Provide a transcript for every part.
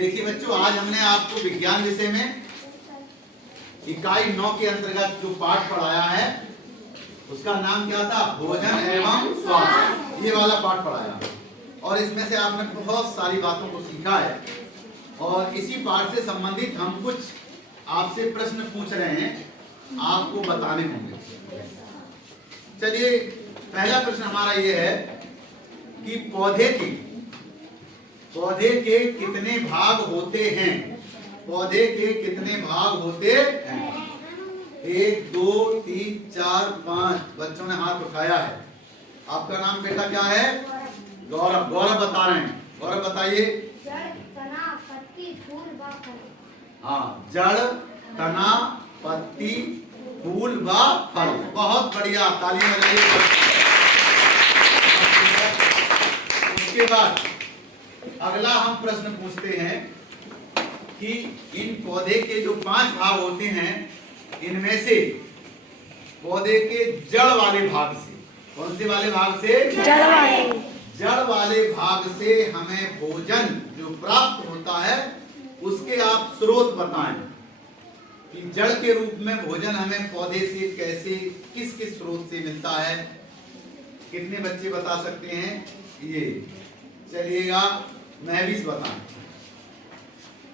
देखिए बच्चों, आज हमने आपको विज्ञान विषय में इकाई 9 के अंतर्गत जो पाठ पढ़ाया है उसका नाम क्या था? भोजन एवं स्वास्थ्य। ये वाला पाठ पढ़ाया और इसमें से आपने बहुत सारी बातों को सीखा है और इसी पाठ से संबंधित हम कुछ आपसे प्रश्न पूछ रहे हैं, आपको बताने होंगे। चलिए, पहला प्रश्न हमारा ये है कि पौधे के कितने भाग होते हैं? पौधे के कितने भाग होते हैं? 1 2 3 4 5 बच्चों ने हाथ उठाया है। आपका नाम बेटा क्या है? गौरव। गौरव बता रहे हैं। गौरव बताइए। जड़, तना, पत्ती, फूल व फल। हाँ, जड़, तना, पत्ती, फूल व फल। बहुत बढ़िया, ताली बजाइए। उसके बाद अगला हम प्रश्न पूछते हैं कि इन पौधे के जो 5 भाग होते हैं, इनमें से पौधे के जड़ वाले भाग से, कौन से वाले भाग से? जड़ वाले भाग से हमें भोजन जो प्राप्त होता है उसके आप स्रोत बताएं कि जड़ के रूप में भोजन हमें पौधे से कैसे, किस किस स्रोत से मिलता है। कितने बच्चे बता सकते हैं? ये चलिएगा, महवीस बताएं।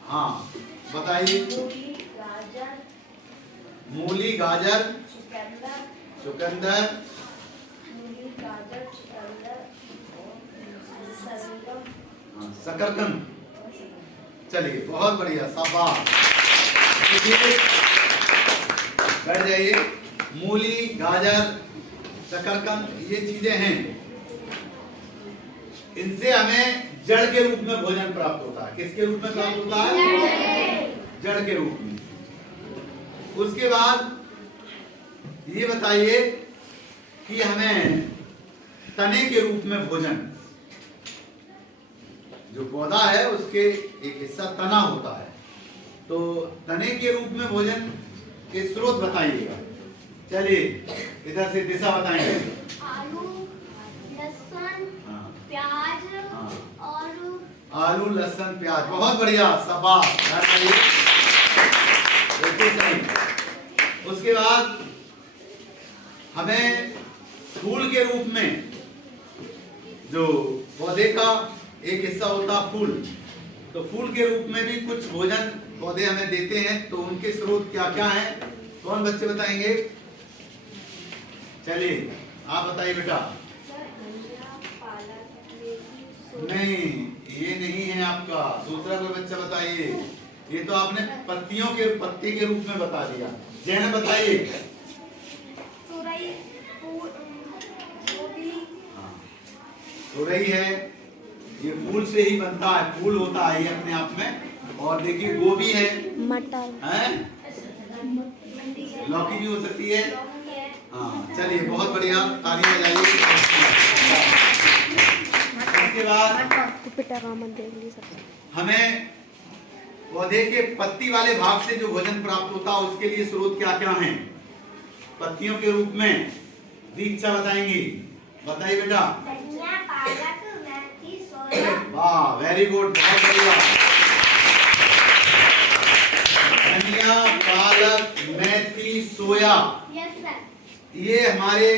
हाँ बताइए। मूली, गाजर, चुकंदर, शकरकंद। चलिए, बहुत बढ़िया, शाबाश। बैठ जाइए। मूली, गाजर, शकरकंद ये चीजें हैं, इनसे हमें जड़ के रूप में भोजन प्राप्त होता है। किसके रूप में प्राप्त होता है? जड़ के रूप में। उसके बाद ये बताइए कि हमें तने के रूप में भोजन, जो पौधा है उसके एक हिस्सा तना होता है, तो तने के रूप में भोजन के स्रोत बताइएगा। चलिए, इधर से दिशा बताएंगे। आलू, लहसुन, हाँ, प्याज हाँ, और आलू, लहसुन, प्याज। बहुत बढ़िया, शाबाश। उसके बाद हमें फूल के रूप में, जो पौधे का एक हिस्सा होता फूल, तो फूल के रूप में भी कुछ भोजन पौधे हमें देते हैं, तो उनके स्रोत क्या क्या हैं? कौन बच्चे बताएंगे? चलिए, आप बताइए बेटा। नहीं, ये नहीं है आपका। दूसरा कोई बच्चा बताइए। ये तो आपने पत्ते के रूप में बता दिया। जैन बताइए। तुरई है, ये फूल से ही बनता है, फूल होता है ये अपने आप में। और देखिए, गोभी है, मटर है, लौकी भी हो सकती है। हाँ, चलिए, बहुत बढ़िया, ताली बजाइए। इसके बाद हमें पौधे के पत्ती वाले भाग से जो भोजन प्राप्त होता है उसके लिए स्रोत क्या क्या हैं? पत्तियों के रूप में दीक्षा बताएंगी। बताइए बेटा। धनिया, पालक, मेथी, सोया। वाह, वेरी गुड, बहुत बढ़िया। धनिया, पालक, मेथी, सोया, यस सर। ये हमारे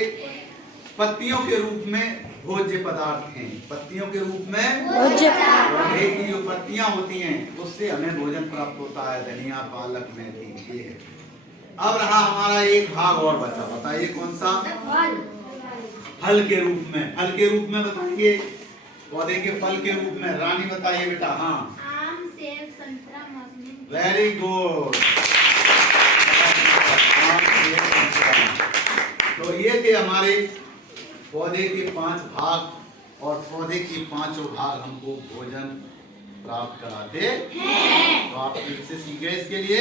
पत्तियों के रूप में भोज्य पदार्थ हैं। पत्तियों के रूप में भोज्य पदार्थ की जो पत्तियां होती हैं उससे हमें भोजन प्राप्त होता है। धनिया, पालक, मेथी, ये है। अब रहा हमारा एक भाग और बचा, बताइए कौन सा? फल के रूप में। फल के रूप में बताएंगे, पौधे के फल के रूप में। रानी बताइए बेटा। हाँ, आम, सेब, संतरा, मौसमी। Very good. तो ये थे हमारे पौधे के 5 भाग और पौधे के 5 भाग हमको भोजन प्राप्त कराते हैं। तो आप ठीक से सीख गए इसके लिए?